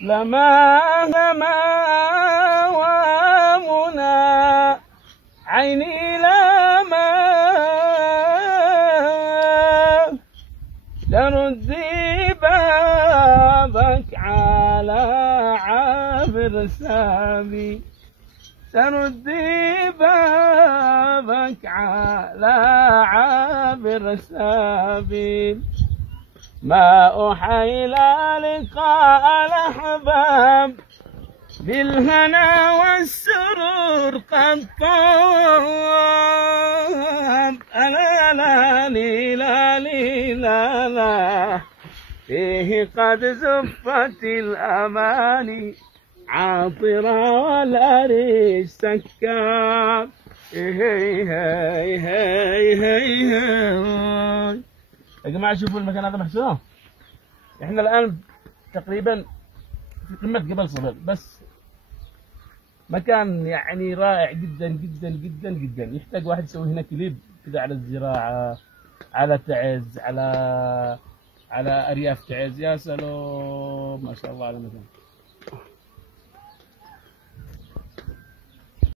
لما هما وامنا عيني لما تردي بابك على عابر سامي، تردي بابك على عابر سبيل، ما أحيل لقاء الأحباب بالهنا والسرور قد طاب. ألا لا لي لا لي لا لا فيه قد زفت الأماني عاطرة والأريج سكاب. هي هي هي هي يا جماعة شوفوا المكان هذا محسوب. احنا الآن تقريبا في قمة جبل صبر، بس مكان يعني رائع جدا جدا جدا جدا. يحتاج واحد يسوي هنا كليب كذا على الزراعة، على تعز، على أرياف تعز. يا سلام ما شاء الله على المكان.